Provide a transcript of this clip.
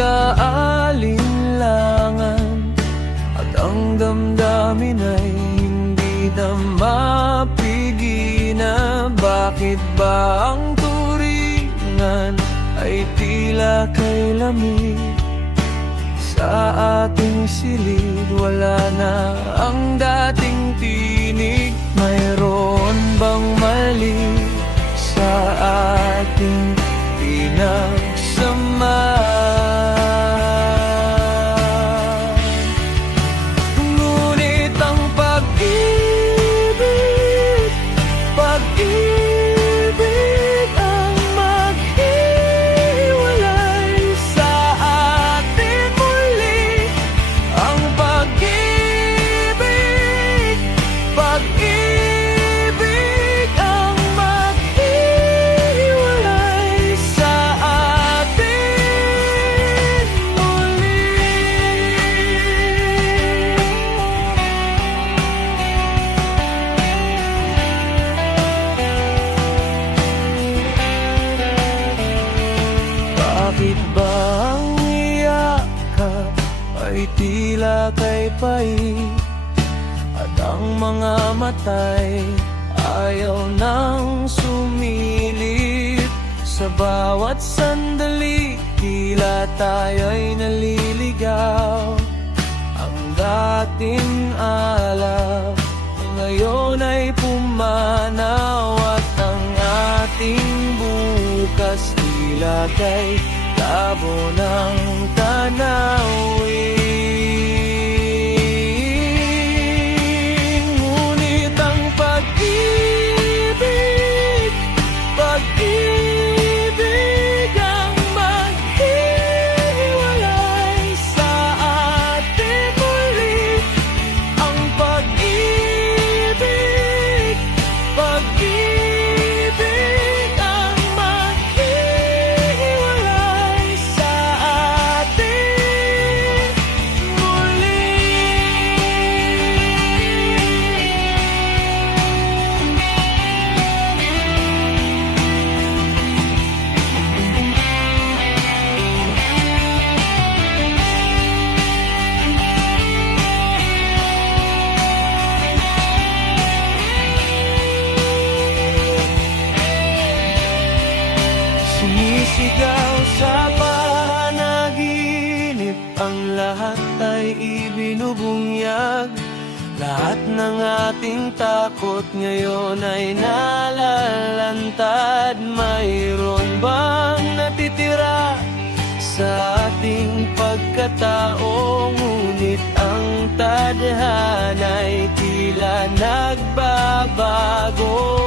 nag-aalinlangan, at ang damdamin ay hindi na mapigilan. Bakit ba ang turingan ay tila kay lamig? Sa ating silid wala na ang dating tinig. Mayroon bang mali sa ating pinagsamahan? Ngunit ang pag-ibig ang maghiwalay sa atin muli. Ang pag-ibig ang maghiwalay sa atin muli. Bakit ba ang iyakap ay tila kay pait, at ang mga matay ayaw nang sumilip? Sa bawat sandali tila tayo'y naliligaw. Ang dating alab ngayon ay pumanaw, at ang ating bukas tila kay tabo ng tanawin. Ngunit ang pag-ibig ang maghiwalay sa atin muli. Ang pag-ibig ang maghiwalay sa atin muli. Sumisigaw sa panaginip, ang lahat ay ibinubunyag. Lahat ng ating takot ngayon ay nalalantad. Mayroon bang natitira sa ating pagkatao? Ngunit ang tadhana'y tila nagbabago.